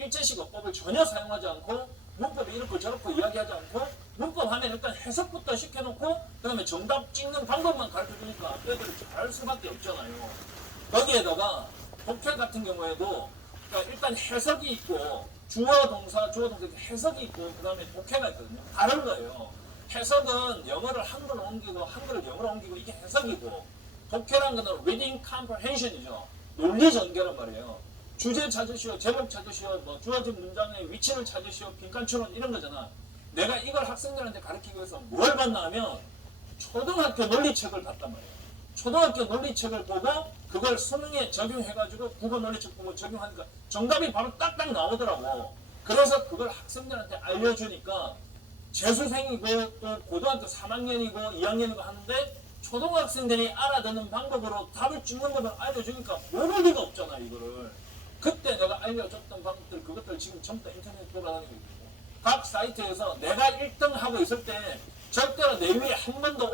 일제식어법을 전혀 사용하지 않고 문법이 이렇고 저렇고 이야기하지 않고 문법 하면 일단 해석부터 시켜놓고 그 다음에 정답 찍는 방법만 가르쳐주니까 애들이 잘할 수밖에 없잖아요. 거기에다가 독해 같은 경우에도 그러니까 일단 해석이 있고 주어 동사 해석이 있고 그 다음에 독해가 있거든요. 다른 거예요. 해석은 영어를 한글로 옮기고 한글을 영어로 옮기고 이게 해석이고 독해란 거는 reading comprehension이죠. 논리 전개란 말이에요. 주제 찾으시오, 제목 찾으시오, 뭐 주어진 문장의 위치를 찾으시오, 빈칸추론 이런 거잖아. 내가 이걸 학생들한테 가르치기 위해서 뭘 봤나 하면 초등학교 논리책을 봤단 말이에요. 초등학교 논리책을 보고 그걸 수능에 적용해가지고 국어 논리책 보고 적용하니까 정답이 바로 딱딱 나오더라고. 그래서 그걸 학생들한테 알려주니까 재수생이고 또 고등학교 3학년이고 2학년이고 하는데 초등학생들이 알아듣는 방법으로 답을 찍는 것을 알려주니까 모를 리가 없잖아 이거를. 그때 내가 알려줬던 방법들 그것들 지금 전부 다 인터넷에 돌아다니고 있거든요. 각 사이트에서 내가 1등 하고 있을 때 절대로 내 위에 한 번도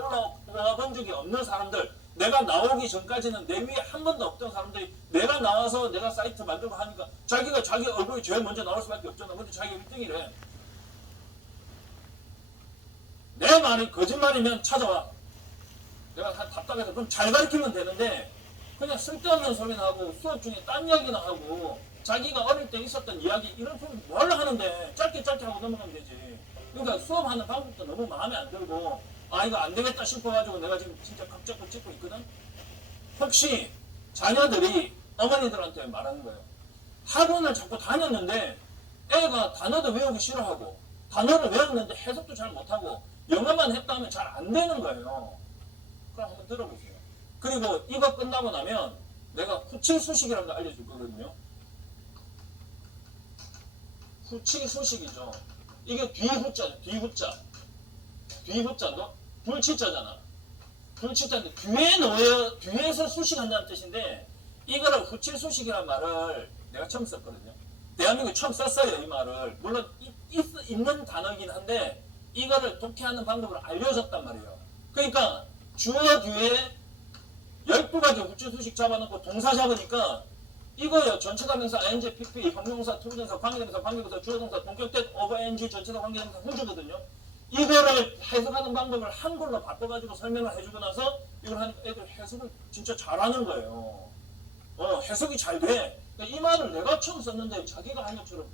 올라와 본 적이 없는 사람들, 내가 나오기 전까지는 내 위에 한 번도 없던 사람들이 내가 나와서 내가 사이트 만들고 하니까 자기가 자기 얼굴이 제일 먼저 나올 수밖에 없잖아. 근데 자기가 1등이래. 내 말이 거짓말이면 찾아와. 내가 답답해서 그럼 잘 가르치면 되는데 그냥 쓸데없는 소리나 하고 수업 중에 딴 이야기나 하고 자기가 어릴 때 있었던 이야기 이런 소리 뭘 하는데 짧게 하고 넘어가면 되지. 그러니까 수업하는 방법도 너무 마음에 안 들고 아 이거 안 되겠다 싶어가지고 내가 지금 진짜 각 잡고 찍고 있거든. 혹시 자녀들이 어머니들한테 말하는 거예요. 학원을 자꾸 다녔는데 애가 단어도 외우기 싫어하고 단어를 외웠는데 해석도 잘 못하고 영어만 했다면 잘 안 되는 거예요. 그럼 한번 들어보세요. 그리고 이거 끝나고 나면 내가 후치수식이라는 거 알려줄 거거든요. 후치수식이죠. 이게 뒤후자죠. 뒤후자도 불치자잖아. 불치자인데 뒤에서 수식한다는 뜻인데 이거를 후치수식이라는 말을 내가 처음 썼거든요. 대한민국에 처음 썼어요. 이 말을. 물론 있는 단어이긴 한데 이거를 독해하는 방법을 알려줬단 말이에요. 그러니까 주어 뒤에 12가지 후치수식 잡아놓고 동사 잡으니까 이거요. 전치사명사, ing, pp, 형용사, 투부정사, 관계대명사, 관계부사, 주어동사, 동격된, over-ing, 전치사, 관계대명사, 후주거든요. 이거를 해석하는 방법을 한글로 바꿔가지고 설명을 해주고 나서 이걸 하니까 애들 해석을 진짜 잘하는 거예요. 해석이 잘 돼. 이 말을 내가 처음 썼는데 자기가 한 것처럼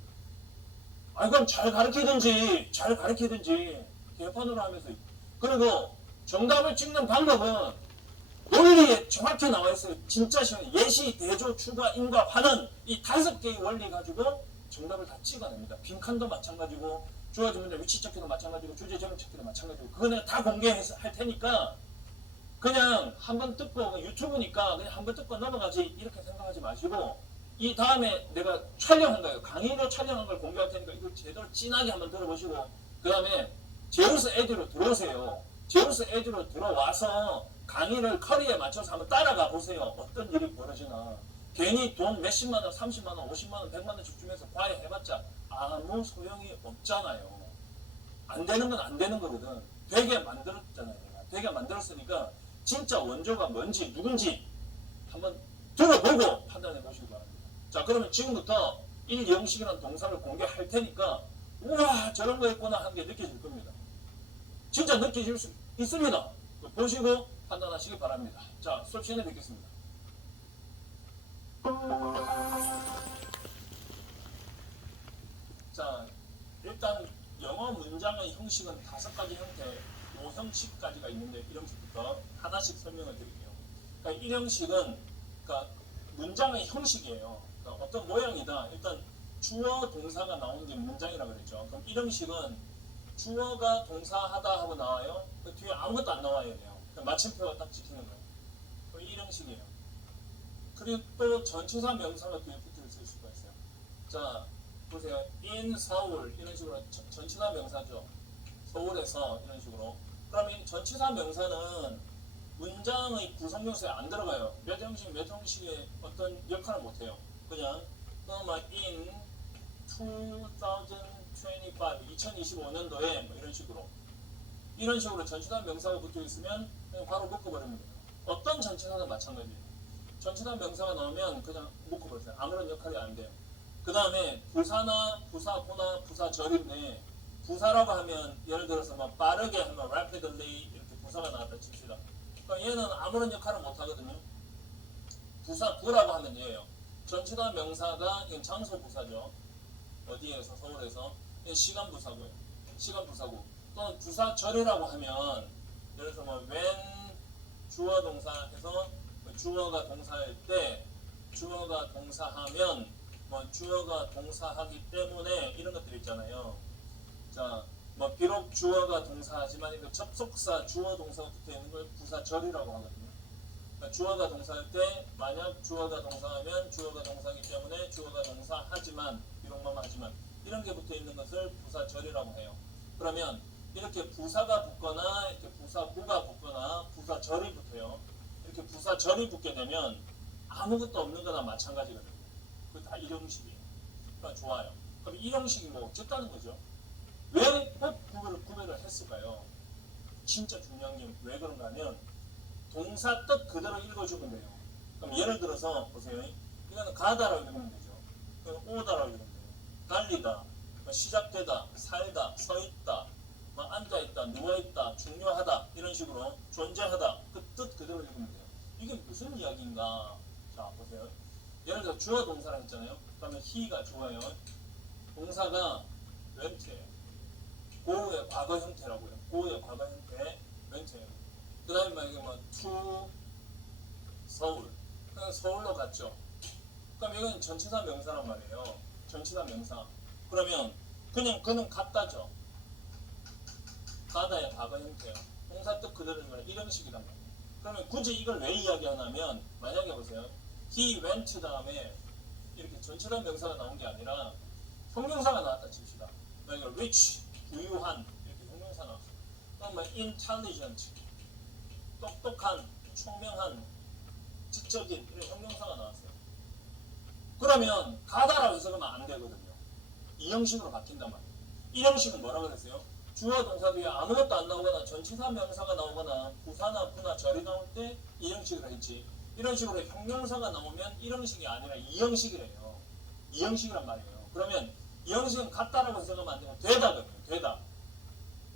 그럼 잘 가르치든지 개판으로 하면서. 그리고 정답을 찍는 방법은 논리에 정확히 나와 있어요. 진짜 시험에 예시, 대조, 추가, 인과, 환원 이 5개의 원리 가지고 정답을 다 찍어냅니다. 빈칸도 마찬가지고 주어진 문제 위치 찾기도 마찬가지고 주제 제목 찾기도 마찬가지고 그거는 다 공개해서 할 테니까 그냥 한번 듣고 유튜브니까 그냥 한번 듣고 넘어가지 이렇게 생각하지 마시고 이 다음에 내가 촬영한 거예요. 강의로 촬영한 걸 공개할 테니까 이걸 제대로 진하게 한번 들어보시고 그 다음에 제우스 에듀로 들어오세요. 제우스 에듀로 들어와서 강의를 커리에 맞춰서 한번 따라가 보세요. 어떤 일이 벌어지나. 괜히 돈 몇십만 원, 30만 원, 50만 원, 100만 원씩 주면서 과외 해봤자 아무 소용이 없잖아요. 안 되는 건 안 되는 거거든. 되게 만들었잖아요. 내가. 되게 만들었으니까 진짜 원조가 뭔지 누군지 한번 들어보고 판단해 보시기 바랍니다. 자, 그러면 지금부터 일형식이라는 동사를 공개할 테니까 우와 저런 거 있구나 하는 게 느껴질 겁니다. 진짜 느껴질 수 있습니다. 보시고 판단하시기 바랍니다. 자, 수업 시간에 뵙겠습니다. 자, 일단 영어 문장의 형식은 5가지 형태, 5형식까지가 있는데 1형식부터 하나씩 설명을 드릴게요. 그러니까 1형식은 그러니까 문장의 형식이에요. 그러니까 어떤 모양이다. 일단 주어 동사가 나오는 게 문장이라고 그랬죠. 그럼 1형식은 주어가 동사하다 하고 나와요. 그 뒤에 아무것도 안 나와야 돼요. 마침표가 딱 찍히는 거예요. 그럼 1형식이에요. 그리고 또 전치사 명사가 뒤에 붙어 있을 수가 있어요. 자, 보세요. in 서울 이런 식으로 전치사 명사죠. 서울에서 이런 식으로. 그러면 전치사 명사는 문장의 구성 요소에 안 들어가요. 몇 형식의 어떤 역할을 못 해요. 그냥 in 2025년도에 뭐 이런 식으로 전치사 명사가 붙어 있으면 그냥 바로 묶어버리면 돼요. 어떤 전치사는 마찬가지예요. 전치사 명사가 나오면 그냥 묶어버리세요. 아무런 역할이 안 돼요. 그 다음에 부사나 부사구나 부사절인데 부사라고 하면 예를 들어서 뭐 빠르게 하면 rapidly 이렇게 부사가 나왔다 칩시다. 그러니까 얘는 아무런 역할을 못 하거든요. 부사구라고 하면 얘예요. 전치사 명사가 이건 장소 부사죠. 어디에서 서울에서 이건 시간 부사고요. 시간 부사고 또는 부사절이라고 하면 예를 들어서 뭐 when 주어 동사해서 주어가 동사일 때 주어가 동사하면 뭐 주어가 동사하기 때문에 이런 것들 있잖아요. 자, 뭐 비록 주어가 동사하지만 이거 접속사 주어 동사가 붙어 있는 걸 부사절이라고 하거든요. 그러니까 주어가 동사일 때 만약 주어가 동사하면 주어가 동사이기 때문에 주어가 동사하지만 비록만 하지만 이런 게 붙어 있는 것을 부사절이라고 해요. 그러면 이렇게 부사가 붙거나 이렇게 부사구가 붙거나 부사절이 붙어요. 이렇게 부사절이 붙게 되면 아무것도 없는 거나 마찬가지거든요. 그거 다 일형식이에요. 그러니까 좋아요. 그럼 일형식이 뭐 어쨌다는 거죠? 왜 꼭 구별을 했을까요? 진짜 중요한 게 왜 그런가 하면 동사 뜻 그대로 읽어주면 돼요. 그럼 예를 들어서 보세요. 이거는 가다라고 읽으면 되죠. 그럼 오다라고 읽으면 돼요. 달리다, 뭐 시작되다, 살다, 서있다, 뭐 앉아있다, 누워있다, 중요하다 이런 식으로 존재하다 그 뜻 그대로 읽으면 돼요. 이게 무슨 이야기인가? 자 보세요. 예를 들어 주어 동사라 했잖아요. 그러면 he가 주어예요. 동사가 went예요. go의 과거 형태라고요. go의 과거 형태 went예요. 그 다음에 만약에 뭐 to 서울 그냥 서울로 갔죠. 그럼 이건 전치사 명사란 말이에요. 전치사 명사. 그러면 그냥 그는 갔다죠. 가다의 과거 형태예요. 동사 뜻 그대로 일형식이란 말이에요. 그러면 굳이 이걸 왜 이야기하냐면 만약에 보세요. he went 다음에 이렇게 전치사 명사가 나온 게 아니라 형용사가 나왔다 칩시다. 만약에 rich, 부유한 이렇게 형용사 나왔어요. 그럼 뭐 intelligent, 똑똑한, 총명한, 지적인 이런 형용사가 나왔어요. 그러면 가다라고 해석하면 안 되거든요. 이 형식으로 바뀐단 말이에요. 이 형식은 뭐라고 그랬어요? 주어 동사 뒤에 아무것도 안 나오거나 전치사 명사가 나오거나 부사나 구나 절이 나올 때 이 형식으로 했지. 이런 식으로 형용사가 나오면 이 형식이 아니라 이 형식이래요. 이 형식이란 말이에요. 그러면 이 형식은 같다라고 해석하면 안 되고 되다거든요. 되다.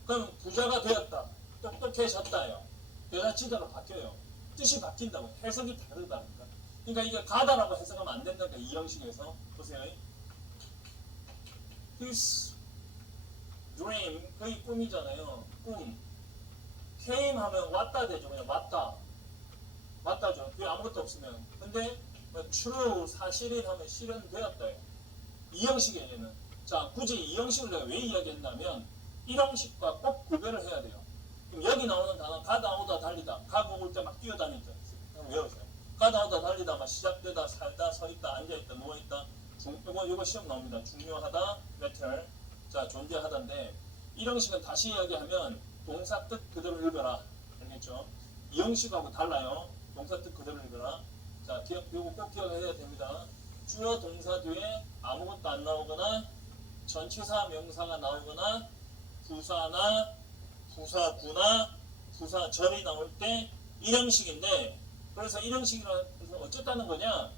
그럼 부자가 되었다. 똑똑해졌다요. 되다치다로 바뀌어요. 뜻이 바뀐다고. 해석이 다르다니까. 그러니까 이게 가다라고 해석하면 안 된다니까. 이 형식에서 보세요. His dream 거의 꿈이잖아요. 꿈. came 하면 왔다 되죠. 그냥 왔다. 왔다죠. 뒤에 아무것도 없으면. 근데 뭐 true 사실이 하면 실현되었다요. 이 형식이에요. 얘는. 자 굳이 이 형식을 내가 왜 이야기했냐면 이 형식과 꼭 구별을 해야 돼요. 그럼 여기 나오는 단어 가다 오다 달리다 가고 올 때 막 뛰어다니다 그럼 외우세요. 가다 오다 달리다 막 시작되다 살다 서있다 앉아있다 누워있다 이거 시험 나옵니다. 중요하다 matter 자 존재하다인데 이 형식은 다시 이야기하면 동사 뜻 그대로 읽어라. 알겠죠? 이 형식하고 달라요. 동사 뜻 그대로 읽어라. 자 이거 꼭 기억해야 됩니다. 주어 동사 뒤에 아무것도 안 나오거나 전치사 명사가 나오거나 부사나 부사구나 부사절이 나올 때 이 형식인데 그래서 이 형식이라서 어쨌다는 거냐?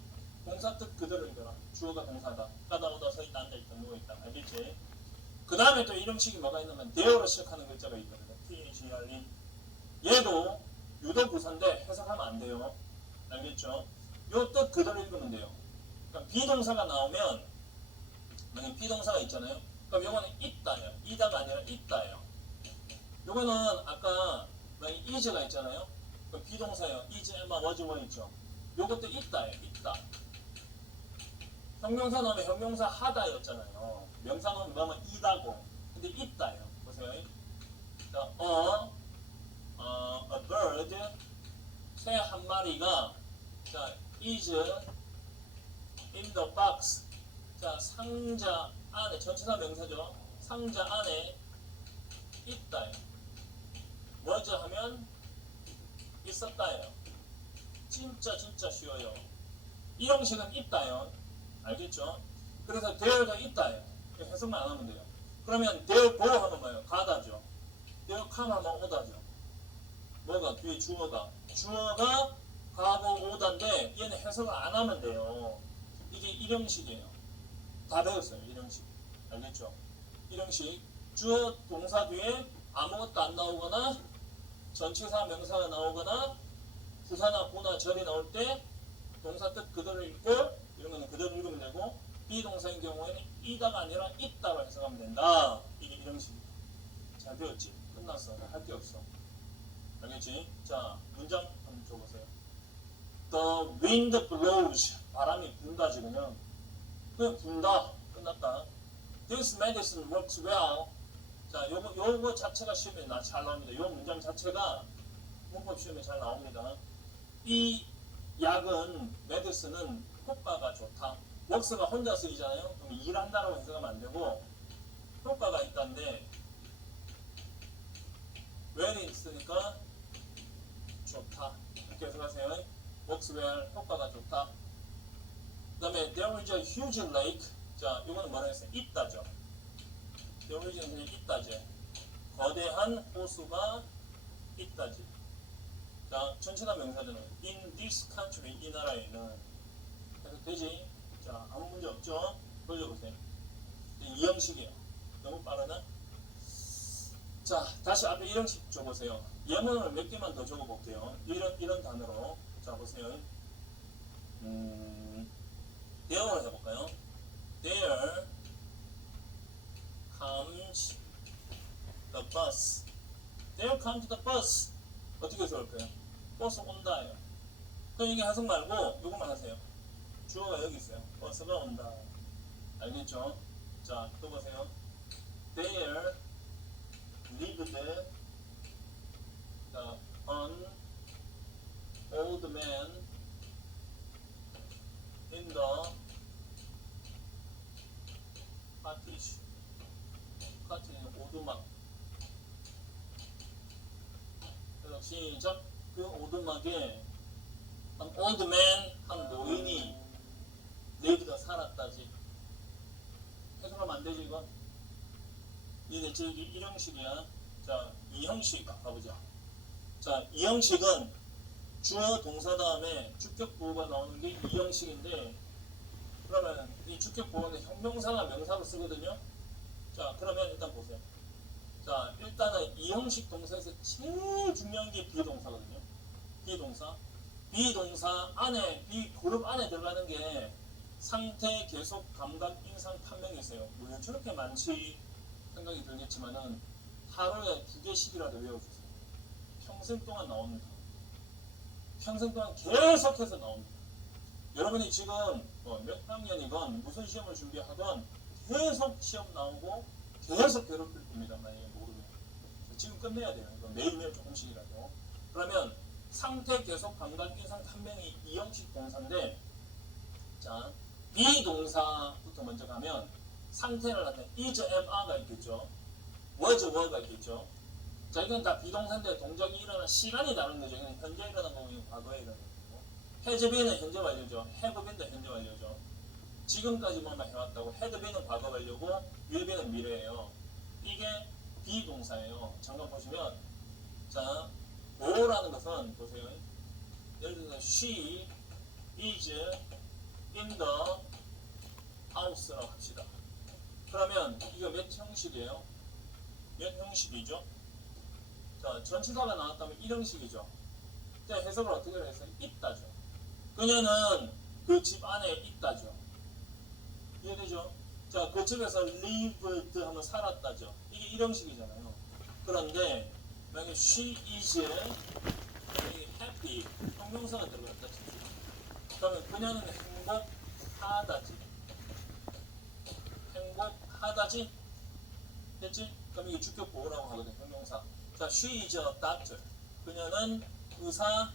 동사 뜻 그대로 읽어라. 주어가 동사다. 가다 오다 서있다 앉아있다 누워있다. 알겠지? 그 다음에 또 이 형식이 뭐가 있냐면 there로 시작하는 글자가 있거든요. T-H-E-R-E 얘도 유도 부사인데 해석하면 안 돼요. 알겠죠? 요 뜻 그대로 읽으면 돼요. 그러니까 비동사가 나오면 만약에 비동사가 있잖아요. 그럼 요거는 있다예요. 이다가 아니라 있다예요. 요거는 아까 만약에 is가 있잖아요. 그럼 비동사예요. is, am, was, were 있죠. 요것도 있다예요. 있다. 형용사 나오면 형용사 하다였잖아요. 명사 나오면 뭐면 이다고. 근데 있다예요. 보세요. 자, a bird 새 한 마리가 자 is in the box 자 상자 안에 전치사 명사죠. 상자 안에 있다요. was 하면 있었다요. 진짜 쉬워요. 이 형식은 있다요. 알겠죠? 그래서 there가 있다요. 해석만 안 하면 돼요. 그러면 there go 하면 뭐예요? 가다죠. there come 하면 오다죠. 뭐가 뒤에 주어가 가고 오다인데 얘는 해석을 안 하면 돼요. 이게 일형식이에요. 다 배웠어요. 이 형식. 알겠죠? 이 형식. 주어 동사 뒤에 아무것도 안 나오거나 전치사 명사가 나오거나 부사나 보나 절이 나올 때 동사 뜻 그대로 읽고 이런 거는 그대로 읽으면 되고 비동사인 경우에는 이다가 아니라 있다로 해석하면 된다. 이게 이 형식이야. 잘 배웠지? 끝났어. 할 게 없어. 알겠지? 자, 문장 한번 줘보세요. The wind blows. 바람이 분다지 그냥 분다. 끝났다. This medicine works well. 자, 요거 자체가 시험에 잘 나옵니다. 요 문장 자체가 문법 시험에 잘 나옵니다. 이 약은 medicine은 효과가 좋다. works가 혼자 쓰이잖아요. 그럼 일한다라고 해석하면 안 되고 효과가 있다는데 well이 있으니까 좋다. 이렇게 해석하세요. works well, 효과가 좋다. 그 다음에 there is a huge lake. 자, 이거는 뭐라 했어요? 있다죠. there is 그냥 있다지. 거대한 호수가 있다지. 자, 전체다 명사들은 in this country, 이 나라에는. 해석 되지? 자, 아무 문제 없죠? 돌려보세요. 이 형식이에요. 너무 빠르나? 자, 다시 앞에 이 형식 줘보세요. 예문을 몇 개만 더 적어볼게요. 이런 단어로. 자, 보세요. there를 해볼까요? There comes the bus. There comes the bus. 어떻게 해석할까요? 버스 온다예요. 그럼 이게 해석 말고 이것만 하세요. 주어가 여기 있어요. 버스가 온다. 알겠죠? 자, 또 보세요. There lived an old man in the cottage. cottage는 오두막. 그래서 시작. 그 오두막에 an old man, 한 노인이 lived 살았다지. 해석하면 안 되지 이거? 이게 이 형식이야. 자, 이 형식 가보자. 자, 이 형식은 주어 동사 다음에 주격 보호가 나오는 게 이 형식인데, 그러면 이 주격 보호는 형용사나 명사로 쓰거든요. 자, 그러면 일단 보세요. 자, 일단은 이 형식 동사에서 제일 중요한 게 비동사거든요. 비동사. 비동사 안에, 비 그룹 안에 들어가는 게 상태, 계속, 감각, 인상, 판명이 있어요. 왜 저렇게 많지 생각이 들겠지만은 하루에 2개씩이라도 외워주세요. 평생 동안 나옵니다. 평생 동안 계속해서 나옵니다. 여러분이 지금 몇 학년이건 무슨 시험을 준비하건 계속 시험 나오고 계속 괴롭힐 겁니다. 만약에 모르면. 지금 끝내야 돼요. 이거 매일매일 조금씩이라도. 그러면 상태, 계속, 감각, 인상, 판명이 이 형식 동사인데, 자, 비동사부터 먼저 가면 상태를 나타내 is, am, are가 있겠죠. was, were가 있겠죠. 자, 이건 다 비동사인데 동작이 일어난 시간이 다른 거죠. 이건 현재 일어난 거고 과거에 일어난 거고. has been은 현재 완료죠. have been도 현재 완료죠. 지금까지 뭐만 해왔다고. had been은 과거 완료고 will be는 미래예요. 이게 비동사예요. 잠깐 보시면, 자, go라는 것은 보세요. 예를 들어서 she is in the house라고 합시다. 그러면 이거 몇 형식이에요? 몇 형식이죠? 자, 전치사가 나왔다면 1형식이죠. 그때 해석을 어떻게 했어요? 있다죠. 그녀는 그 집 안에 있다죠. 이해되죠? 자, 그 집에서 lived 하면 살았다죠. 이게 1형식이잖아요. 그런데 만약에 she is happy, 형용사가 들어갔다. 그러면 그녀는 행복하다지. 행복하다지? 됐지? 그럼 이게 주격 보호라고 하거든, 형용사. 자, she is a doctor. 그녀는 의사이다지.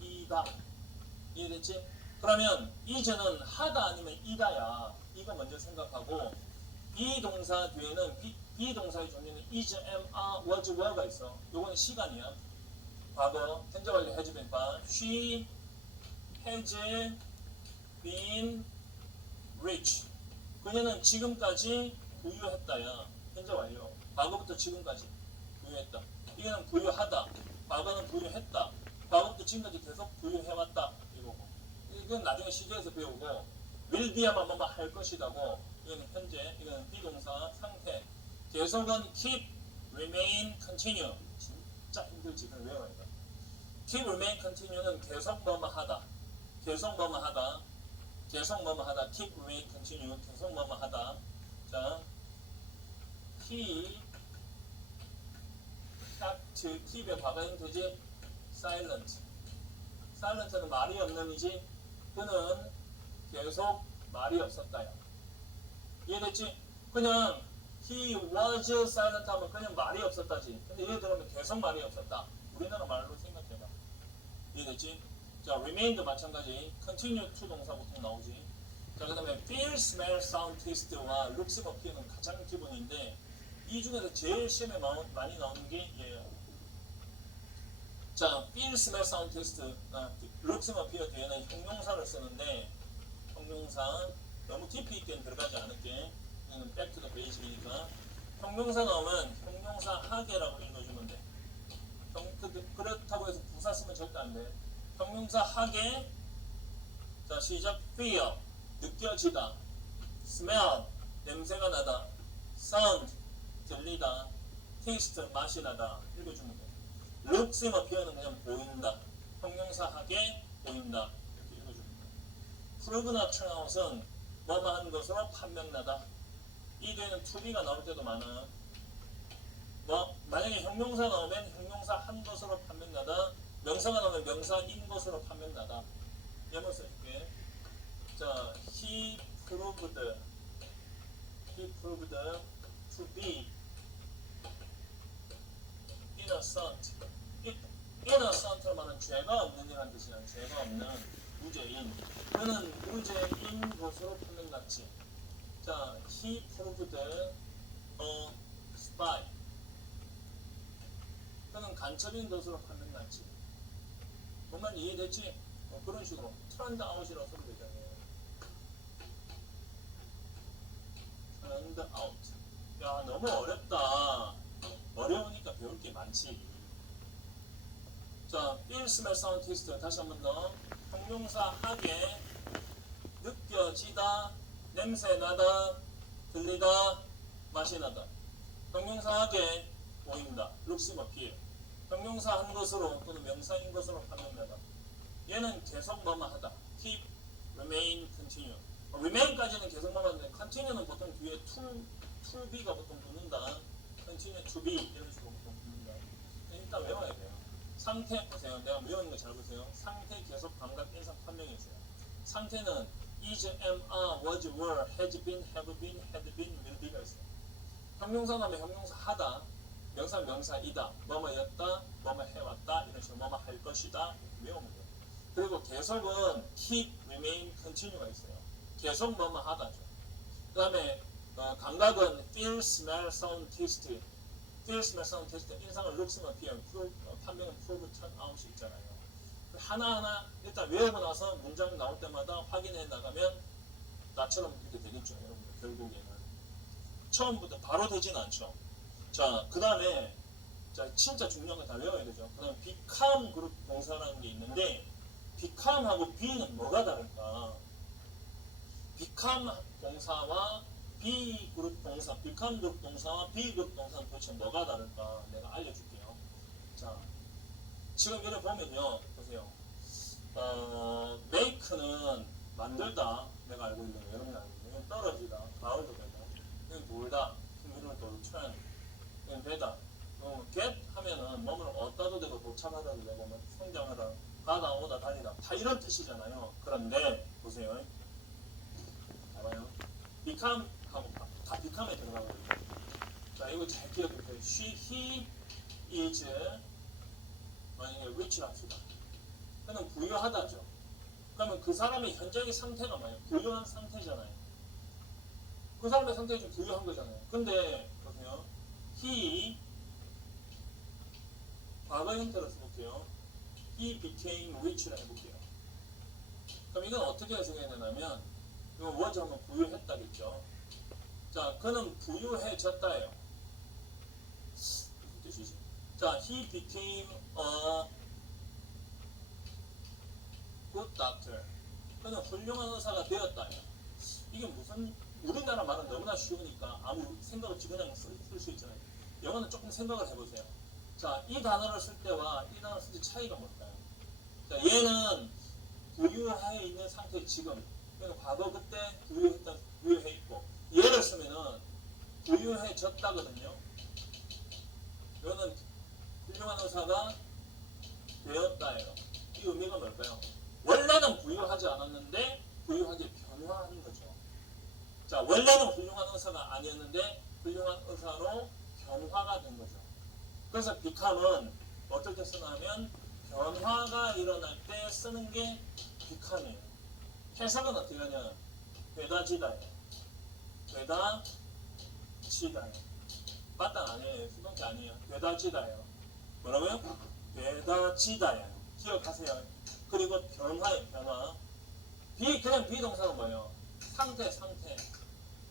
이다. 이해됐지? 그러면 is는 하다 아니면 이다야. 이거 먼저 생각하고, 비동사 뒤에는 비동사의 종류는 is, am, are, was, were가 있어. 요거는 시간이야. 과거, 현재 완료 has been 봐. She has been rich. 그녀는 지금까지 부유했다야. 현재 완료. 과거부터 지금까지 부유했다. 이거는 부유하다. 과거는 부유했다. 과거부터 지금까지 계속 부유해왔다. 이거고. 이건 나중에 시제에서 배우고 will be 하면 뭐뭐 할 것이다고 이건 현재 이건 비동사 상태 계속은 keep, remain, continue 진짜 힘들지 그걸 외워야 돼. keep, remain, continue는 계속 뭐뭐 하다 계속 뭐뭐 하다 계속 뭐뭐 하다 keep, remain, continue 계속 뭐뭐 하다 자 keep keep의 과거는 되지 silent silent는 말이 없는이지 그는 계속 말이 없었다요. 이해됐지? 그냥 he was silent 하면 그냥 말이 없었다지. 근데 예를 들면 계속 말이 없었다. 우리나라 말로 생각해봐. 이해됐지? 자, remain도 마찬가지. continue to 동사 보통 나오지. 자, 그 다음에 feel, smell, sound, taste와 looks, appear는 가장 기본인데 이 중에서 제일 시험에 많이 나오는 게 얘예요. 자, feel, smell, sound, taste, looks, appear 뒤에는 형용사를 쓰는데 형용사 너무 깊이 있게는 들어가지 않을게. 이거는 back to the basic이니까. 형용사 나오면 형용사 하게라고 읽어주면 돼. 그렇다고 해서 부사 쓰면 절대 안 돼. 형용사 하게. 자, 시작. feel, 느껴지다. smell, 냄새가 나다. sound, 들리다. taste, 맛이 나다. 읽어주면 돼. looks, appear는 그냥 보인다. 형용사 하게, 보인다. 이렇게 읽어주면 돼. prove나 turnout은 뭐뭐 하는 것으로 판명나다. 이 뒤에는 to be가 나올 때도 많아. 뭐 만약에 형용사 나오면 형용사 한 것으로 판명나다. 명사가 나오면 명사인 것으로 판명나다. 예문 써줄게. 자, he proved to be innocent. innocent를 말하는 죄가 없는 이라는 뜻이야. 죄가 없는 무죄인. 그는 무죄인 것으로 판명났지. 자, he proved a spy. 그는 간첩인 것으로 판명났지. 뭔 말인지 이해됐지? 그런 식으로 turned out이라고 소리 되잖아요. turned out. 야, 너무 어렵다. 어려우니까 배울 게 많지. 자, feel, smell, sound, taste. 다시 한 번 더. 형용사 하게, 느껴지다, 냄새 나다, 들리다, 맛이 나다. 형용사 하게, 보인다. looks, appear. 형용사 한 것으로 또는 명사인 것으로 판명나다. 얘는 계속 뭐뭐 하다. keep, remain, continue. remain까지는 계속 뭐뭐 하는데 continue는 보통 뒤에 to be가 보통 붙는다. continue to be 이런 식으로 보통 붙는다. 일단 외워야 돼요. 상태 보세요. 내가 외우는 거 잘 보세요. 상태 계속 감각 인상 판명이 있어요. 상태는 is, am, are, was, were, has been, have been, had been, will be가 있어요. 형용사 나면 형용사 하다. 명사 명사이다. 뭐뭐였다. 뭐뭐 해왔다. 이런 식으로 뭐뭐 할 것이다. 외우면 돼요. 그리고 계속은 keep, remain, continue가 있어요. 계속 뭐뭐 하다죠. 그 다음에 감각은 feel, smell, sound, taste. feel, smell, sound, taste. 인상을 looks, appear. 판명은 prove, turn, out이 있잖아요. 하나하나 일단 외우고 나서 문장 나올 때마다 확인해 나가면 나처럼 이렇게 되겠죠. 여러분들 결국에는. 처음부터 바로 되진 않죠. 자, 그 다음에 자, 진짜 중요한 거 다 외워야 되죠. 그 다음에 become 그룹 동사라는 게 있는데 become하고 be는 뭐가 다를까? become 동사와 be 그룹 동사, become 그룹 동사와 be 그룹 동사는 도대체 뭐가 다를까? 내가 알려줄게요. 자, 지금 이래 보면요. 보세요. make는 만들다. 내가 알고 있는 거, 여러분이 알고 있는 거. 이건 떨어지다. 가을도 되다. 이건 돌다. 풍류를 돌, turn. 이건 되다. get 하면은 몸을 얻다도 되고 도착하다도 되고 뭐 성장하다, 가다, 오다, 달리다. 다 이런 뜻이잖아요. 그런데 보세요. 봐봐요. become 하고 다 become에 들어가거든요. 자, 이거 잘 기억해 보세요. he is 만약에 rich를 합시다. 그는 부유하다죠. 그러면 그 사람의 현재의 상태가 뭐예요? 부유한 상태잖아요. 그 사람의 상태가 좀 부유한 거잖아요. 근데 보세요. he 과거 형태로 써볼게요. he became rich라 해볼게요. 그럼 이건 어떻게 해석해야 되냐면 이거 was 하면 부유했다겠죠. 자, 그는 부유해졌다예요. 무슨 뜻이지? 자, he became a good doctor. 그냥 훌륭한 의사가 되었다. 이게 무슨 우리나라 말은 너무나 쉬우니까 아무 생각 없이 그냥 쓸 수 있잖아요. 영어는 조금 생각을 해보세요. 자, 이 단어를 쓸 때와 이 단어를 쓸 때 차이가 뭘까요? 자, 얘는 부유해 있는 상태 지금. 그러니까 과거 그때 부유해 있고 얘를 쓰면은 부유해졌다거든요. 이거는 훌륭한 의사가 되었다예요. 이 의미가 뭘까요? 원래는 부유하지 않았는데 부유하게 변화하는 거죠. 자, 원래는 훌륭한 의사가 아니었는데 훌륭한 의사로 변화가 된 거죠. 그래서 become은 어떨 때 쓰냐면 변화가 일어날 때 쓰는 게 become이에요. 해석은 어떻게 하냐? 되다지다예요. 되다지다예요. 맞다 아니에요. 수동태 아니에요. 되다지다예요. 뭐라고요? 되다지다예요. 기억하세요. 그리고 변화예요. 변화. 그냥 비동사는 뭐예요? 상태.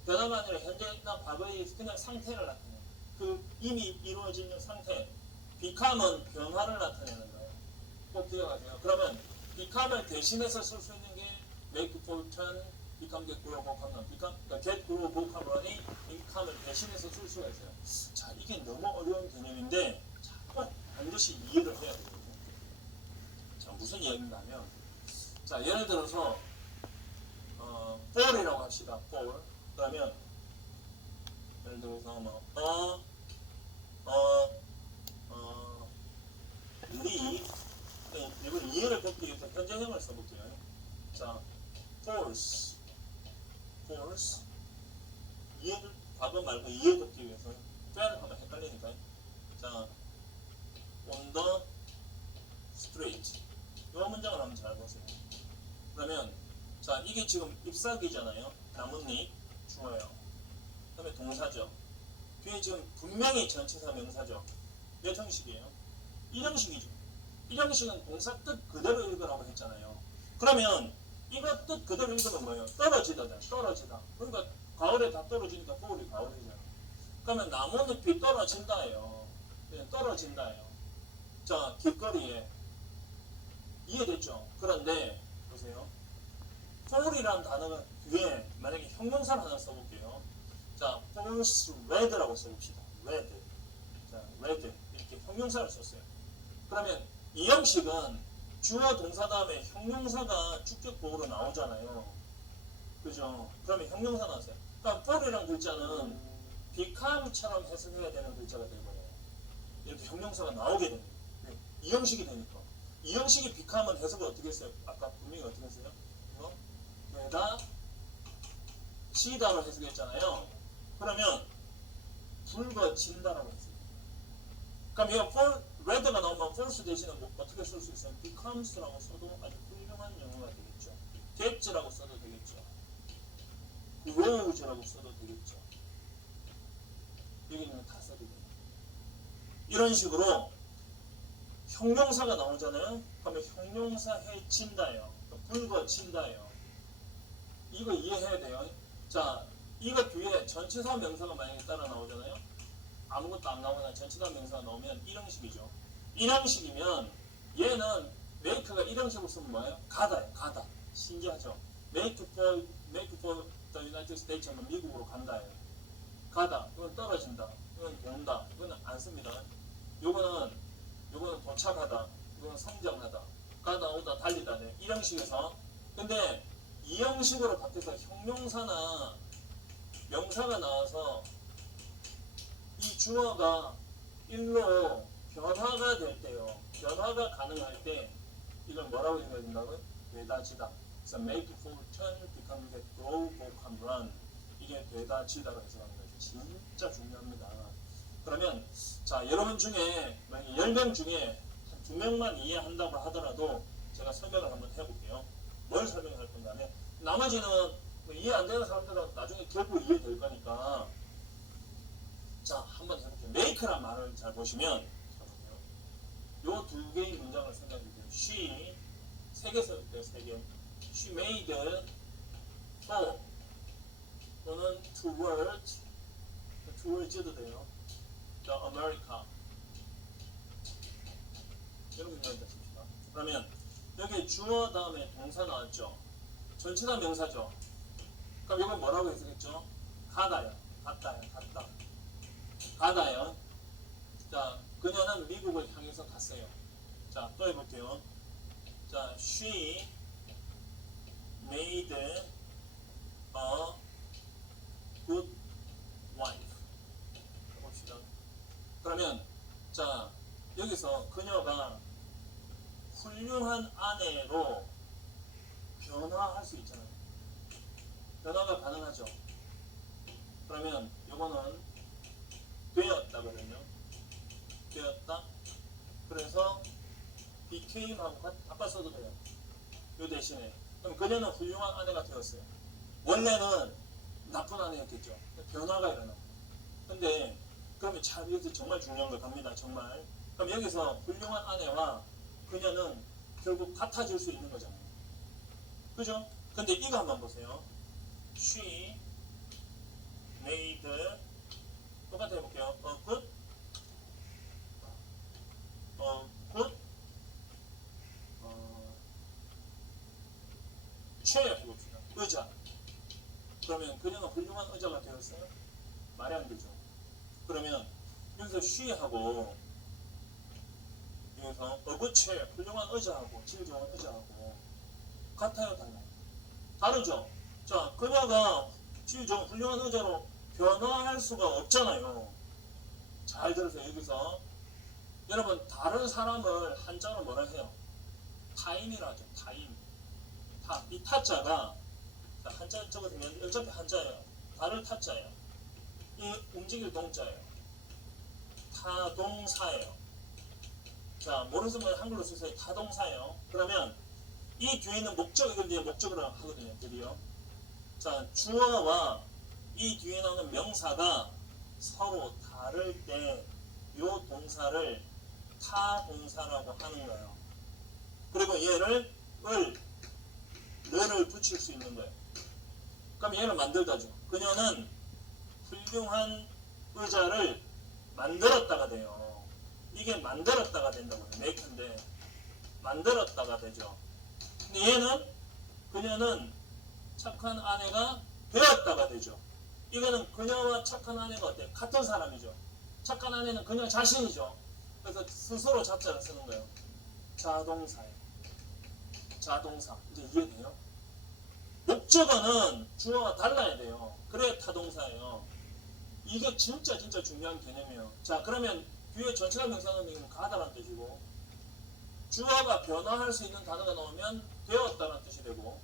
변화가 아니라 현재나 과거의 그냥 상태를 나타내요. 그 이미 이루어진 상태. become은 변화를 나타내는 거예요. 꼭 기억하세요. 그러면 become을 대신해서 쓸 수 있는 게 make for turn, become, get, grow, become, run. 그러니까 get, grow, become, run이 become을 대신해서 쓸 수가 있어요. 자, 이게 너무 어려운 개념인데 꼭 반드시 이해를 해야 되거든요. 자, 무슨 이야기인가 하면 자, 예를 들어서 fall이라고 합시다. fall. 그러면 예를 들어서 leave. 이걸 이해를 돕기 위해서 현재형을 써볼게요. 자, false. 이해를 과거 말고 이해 돕기 위해서 fell 하면 헷갈리니까요. 자, on the street. 이 문장을 한번 잘 보세요. 그러면 자, 이게 지금 잎사귀잖아요. 나뭇잎 주어요. 그다음에 동사죠. 뒤에 지금 분명히 전치사 명사죠. 몇 형식이에요? 1형식이죠. 1형식은 동사 뜻 그대로 읽으라고 했잖아요. 그러면 이거 뜻 그대로 읽으면 뭐예요? 떨어지다. 그러니까 가을에 다 떨어지니까 겨울이 가을이잖아요. 그러면 나뭇잎이 떨어진다예요. 그냥 떨어진다예요. 자, 길거리에 이해됐죠? 그런데 보세요. fall이라는 단어가 뒤에 만약에 형용사를 하나 써볼게요. 자, falls red라고 써봅시다. red. 자, red 이렇게 형용사를 썼어요. 그러면 이 형식은 주어 동사 다음에 형용사가 주격 보호로 나오잖아요. 그죠? 그러면 형용사 나왔어요. 그러니까 fall이라는 글자는 become처럼 해석해야 되는 글자가 되거든요. 이렇게 형용사가 나오게 됩니다. 이 형식이 되니까. 이 형식이 become은 해석을 어떻게 했어요? 아까 분명히 어떻게 했어요? 되다 지다로 해석했잖아요. 그러면 붉어진다라고 했어요. 그럼 이거 red가 나오면 false 대신에 어떻게 쓸 수 있어요? becomes라고 써도 아주 훌륭한 영어가 되겠죠. get라고 써도 되겠죠. grows라고 써도 되겠죠. 여기는 다 써도 돼요. 이런 식으로 형용사가 나오잖아요. 그러면 형용사 해진다예요. 붉어진다예요. 이거 이해해야 돼요. 자, 이거 뒤에 전치사 명사가 만약에 따라 나오잖아요. 아무것도 안 나오거나 전치사 명사가 나오면 1형식이죠. 1형식이면 얘는 make가 1형식으로 쓰면 뭐예요? 가다예요. 가다. 신기하죠? make for the United States 하면 미국으로 간다예요. 가다. 이건 떨어진다. 이건 돈다. 이거는 안 씁니다. 요거는 도착하다. 이거는 성장하다. 가다 오다 달리다. 네. 1형식에서. 근데 이 형식으로 바뀌어서 형용사나 명사가 나와서 이 주어가 일로 변화가 될 때요. 변화가 가능할 때 이걸 뭐라고 읽어야 된다고요? 되다지다. 그래서 make, fall, turn, become, get, grow, become, run. 이게 되다지다로 해석하는 거죠. 진짜 중요합니다. 그러면 자, 여러분 중에 10명 중에 한 2명만 이해한다고 하더라도 제가 설명을 한번 해볼게요. 뭘 설명할 건가 하면 나머지는 뭐 이해 안 되는 사람들은 나중에 결국 이해될 거니까 자, 한번 해볼게요. make란 말을 잘 보시면 요 두 개의 문장을 생각해 보세요. She 세 개 써볼게요. 세 개. She made for 또는 towards도 돼요. The America 이런 문장을 씁시다. 그러면 여기 주어 다음에 동사 나왔죠. 전치사 명사죠. 그럼 이건 뭐라고 해석했죠? 가다요. 갔다요. 갔다. 가다요. 자, 그녀는 미국을 향해서 갔어요. 자, 또 해볼게요. 자, she made a good wife. 봅시다. 그러면 자, 여기서 그녀가 훌륭한 아내로 변화할 수 있잖아요. 변화가 가능하죠. 그러면 요거는 되었다거든요. 되었다. 그래서 became 하고 아까 써도 돼요. 요 대신에. 그럼 그녀는 훌륭한 아내가 되었어요. 원래는 나쁜 아내였겠죠. 변화가 일어나요. 근데 그러면 참 이것도 정말 중요한 걸 갑니다. 정말. 그럼 여기서 훌륭한 아내와 그녀는 결국 같아질 수 있는 거잖아요. 그죠? 근데 이거 한번 보세요. She made 똑같이 해볼게요. good good chair 해봅시다. 의자. 그러면 그녀는 훌륭한 의자가 되었어요? 말이 안 되죠. 그러면 여기서 she하고 여기서 a good chair 훌륭한 의자하고 질 좋은 의자하고 같아요, 달라요? 다르죠. 자, 그녀가 질 좋은 훌륭한 의자로 변화할 수가 없잖아요. 잘 들으세요. 여기서 여러분 다른 사람을 한자로 뭐라 해요? 타인이라 하죠. 타인. 이 타자가 한자 적어두면 어차피 한자예요. 다를 타자예요. 이 움직일 동자예요. 타동사예요. 자, 모르시면 한글로 쓰세요. 타동사예요. 그러면 이 뒤에 있는 목적, 이걸 이제 목적으로 하거든요. 드디어. 자, 주어와 이 뒤에 나오는 명사가 서로 다를 때 이 동사를 타동사라고 하는 거예요. 그리고 얘를 를 붙일 수 있는 거예요. 그럼 얘를 만들다죠. 그녀는 훌륭한 의자를 만들었다가 돼요. 이게 만들었다가 된다고요. 메이크인데 만들었다가 되죠. 근데 얘는 그녀는 착한 아내가 되었다가 되죠. 이거는 그녀와 착한 아내가 어때요? 같은 사람이죠. 착한 아내는 그녀 자신이죠. 그래서 스스로 자자를 쓰는 거예요. 자동사예요. 자동사. 이제 이해돼요? 목적어는 주어와 달라야 돼요. 그래야 타동사예요. 이게 진짜 중요한 개념이에요. 자, 그러면 뒤에 전치사 명사는 가다라는 뜻이고 주어가 변화할 수 있는 단어가 나오면 되었다는 뜻이 되고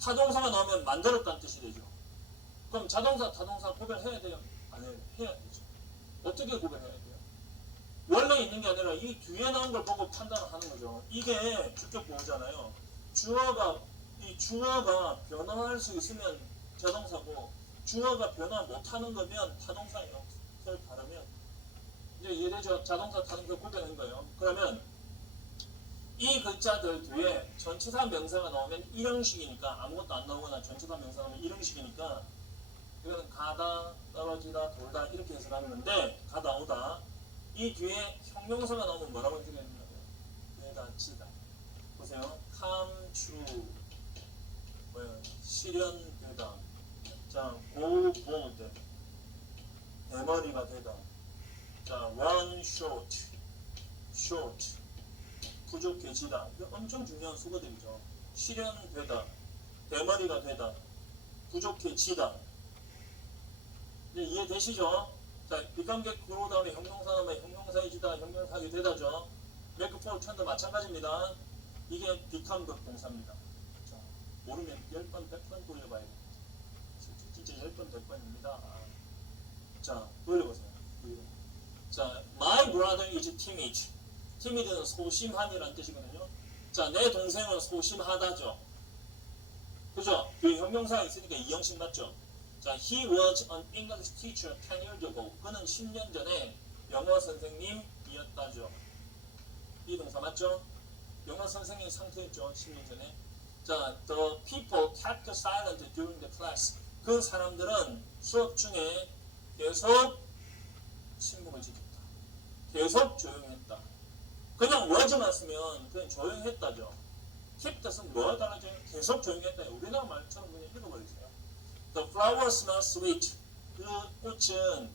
타동사가 나오면 만들었다는 뜻이 되죠. 그럼 자동사, 타동사 구별해야 돼요? 안 해요. 해야 되죠. 어떻게 구별해야 돼요? 원래 있는 게 아니라 이 뒤에 나온 걸 보고 판단을 하는 거죠. 이게 주격 보호잖아요. 주어가 변화할 수 있으면 자동사고 주어가 변화 못하는 거면 타동사예요. 서로 다르면 이제 이해되죠? 자동사, 타동사 구별한 거예요. 그러면 이 글자들 뒤에 전치사 명사가 나오면 일형식이니까 아무것도 안 나오거나 전치사 명사가 나오면 일형식이니까 이거는 가다, 떨어지다, 돌다 이렇게 해석하는 건데 가다, 오다 이 뒤에 형용사가 나오면 뭐라고 해석했냐면 되다, 지다. 보세요. come to 실현되다. 자, go bold 대머리가 되다. 자, run short 부족해지다. 이거 엄청 중요한 수거들이죠. 실현되다, 대머리가 되다, 부족해지다. 이제 이해되시죠? 자, become get grow 다음에 형용사 나오면 형용사이지다, 형용사하게 되다죠. make for 천도 마찬가지입니다. 이게 become 그 동사입니다. 자, 모르면 10번, 100번 돌려봐야 됩니다. 진짜 10번, 100번입니다. 자, 돌려보세요. 자, my brother is timid. timid는 소심한이라는 뜻이거든요. 자, 내 동생은 소심하다죠. 그죠? 그 형용사가 있으니까 이형식 맞죠? 자, he was an English teacher 10 years ago. 그는 10년 전에 영어 선생님이었다죠. 이 동사 맞죠? 영어 선생님 상태였죠. 10년 전에. 자, the people kept silent during the class. 그 사람들은 수업 중에 계속 침묵을 지켰다. 계속 조용했다. 그냥 was만 쓰면 그냥 조용했다죠. keep 뜻은 뭐가 달라져요? 계속 조용히 했다. 우리나라 말처럼 그냥 읽어버리세요. The flower smells sweet. 그 꽃은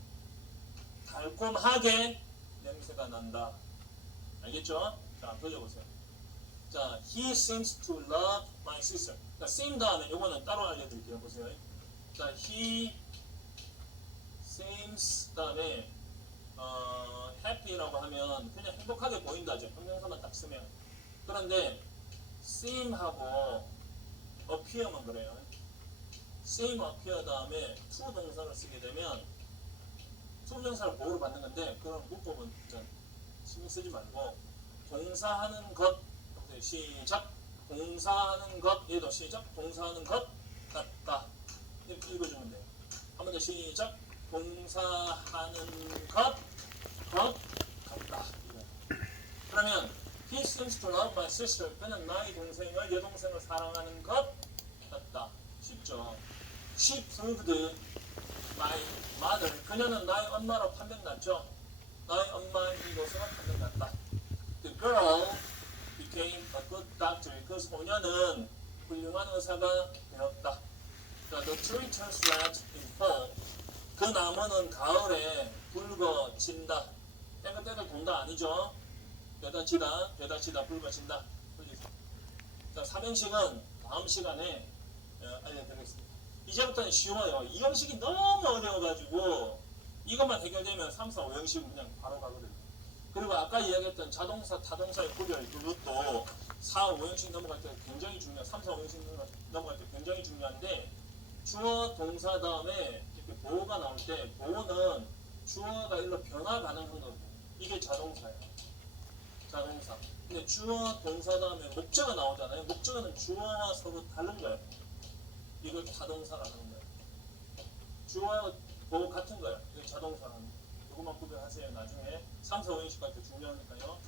달콤하게 냄새가 난다. 알겠죠? 자, 돌려보세요. 자, he seems to love my sister. 자, seem 다음에 요거는 따로 알려드릴게요. 보세요. 자, he seems 다음에 happy라고 하면 그냥 행복하게 보인다죠. 형용사만 딱 쓰면. 그런데 seem하고 appear만 그래요. seem, appear 다음에 to 동사를 쓰게 되면 to 동사를 보호를 받는 건데 그런 문법은 신경 쓰지 말고 동사하는 것 시작 동사하는 것 얘도 시작 동사하는 것 같다 이렇게 읽어주면 돼요. 한 번 더 시작 동사하는 것 같다. 그러면 he seems to love my sister. 그는 나의 동생을 여동생을 사랑하는 것 같다. 쉽죠. She proved my mother. 그녀는 나의 엄마로 판명났죠. 나의 엄마의 이곳으로 판명났다. The girl became a good doctor. 그 소녀는 훌륭한 의사가 되었다. The tree turns red in fall. 그 나무는 가을에 붉어진다. 땡글땡글 돈다 아니죠? 되다치다 붉어진다. 자, 삼형식은 다음 시간에 알려드리겠습니다. 이제부터는 쉬워요. 이 형식이 너무 어려워가지고 이것만 해결되면 3, 4, 5형식은 그냥 바로 가거든요. 그리고 아까 이야기했던 자동사, 타동사의 구별 그것도 4, 5형식 넘어갈 때 굉장히 중요해요. 3, 4, 5형식 넘어갈 때 굉장히 중요한데 주어, 동사 다음에 이렇게 보호가 나올 때 보호는 주어가 일로 변화 가능한 거고 이게 자동사예요. 자동사. 근데 주어, 동사 다음에 목적어 나오잖아요. 목적어는 주어와 서로 다른 거예요. 이걸 타동사라 하는 거예요. 주어와 보호 같은 거예요. 이거 자동사라는 거예요. 이것만 구별하세요. 나중에 3, 4, 5형식 갈 때 중요하니까요.